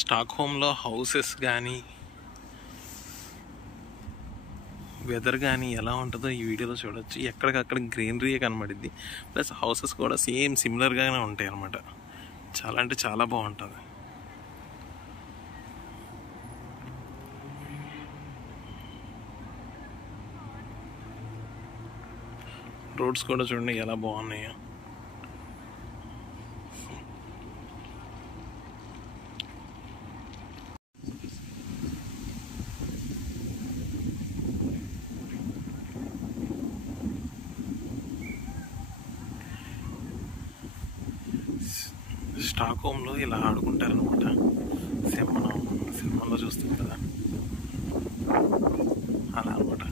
స్టాక్హోమ్లో houses కానీ weather కానీ ఎలా ఉంటుందో ఈ వీడియోలో చూడొచ్చు. ఎక్కడికక్కడ గ్రీనరీ కనబడిద్ది, ప్లస్ హౌసెస్ కూడా సేమ్ సిమిలర్గానే ఉంటాయి అన్నమాట. చాలా అంటే చాలా బాగుంటుంది. రోడ్స్ కూడా చూడండి ఎలా బాగున్నాయో. స్టాక్హోమ్లో ఇలా ఆడుకుంటారనమాట. సేమ్ మనం సినిమాలో చూస్తాం కదా, అలా అనమాట.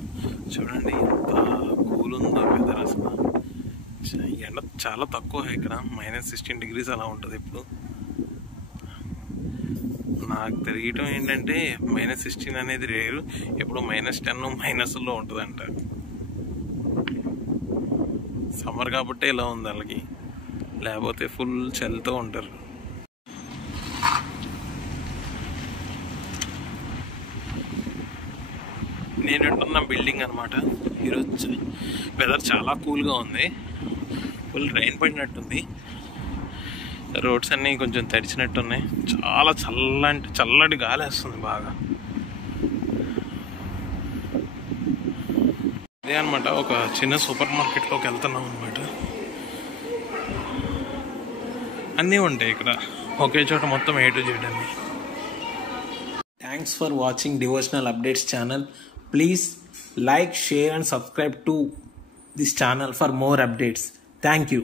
చూడండి ఎంత కూల్ ఉందో వెదర్. అసలు ఎండ చాలా తక్కువ ఇక్కడ, -16 degrees అలా ఉంటుంది. ఇప్పుడు నాకు తెలియటం ఏంటంటే -16 అనేది రేరు, ఎప్పుడు -10 మైనస్లో ఉంటుందంట. సమ్మర్ కాబట్టి ఇలా ఉంది వాళ్ళకి, లేకపోతే ఫుల్ చలితో ఉంటారు. నేను ఉంటున్న బిల్డింగ్ అనమాట. ఈరోజు వెదర్ చాలా కూల్గా ఉంది, ఫుల్ రైన్ పడినట్టుంది. రోడ్స్ అన్నీ కొంచెం తడిచినట్టున్నాయి. చాలా చల్లటి గాలి వస్తుంది బాగా. అదే అనమాట, ఒక చిన్న సూపర్ మార్కెట్లోకి వెళ్తున్నాం అనమాట. అన్నీ ఉంటాయి ఇక్కడ ఒకే చోట, మొత్తం A to Z అన్నీ. Thanks for watching devotional updates channel. Please like, share and subscribe to this channel for more updates. Thank you.